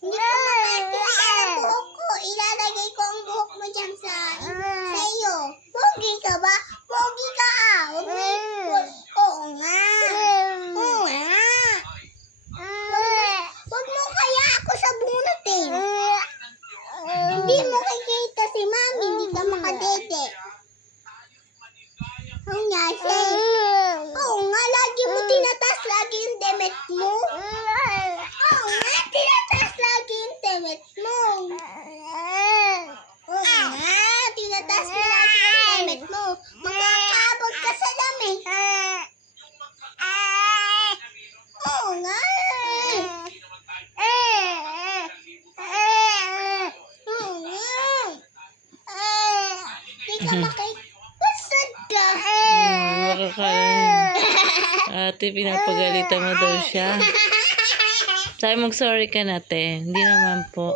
Hindi ka makakita ng buhok ko. Ilalagay ko ang buhok mo dyan sa iyo. Pogi ka ba? Pogi ka ah. Oo nga. Oo nga. Huwag mo kaya ako sa bunot eh. Hindi mo kikita si Mami. Hindi ka makadede. Oo nga, say. Oo nga, lagi mo tinatas lagi yung demet mo. Oo nga, tinatas lagi yung demet mo. Oo nga, tinatas mo lagi yung demet mo. Makakaabot ka sa lamig. Oo nga. Oo nga. Hindi ka makikasad ka. Ate, pinapagalitan mo daw siya. Sabi mag-sorry ka natin. Hindi naman po.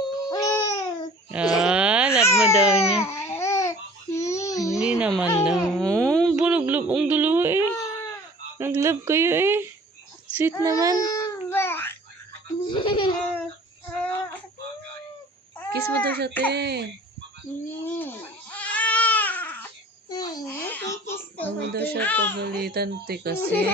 Love mo daw niya. Hindi naman daw. Bulog-log ang dalawa eh. Nag-love kayo eh. Sweet naman. Kiss mo daw siya, te. Huwag mo daw siya pagalitan, te, kasi.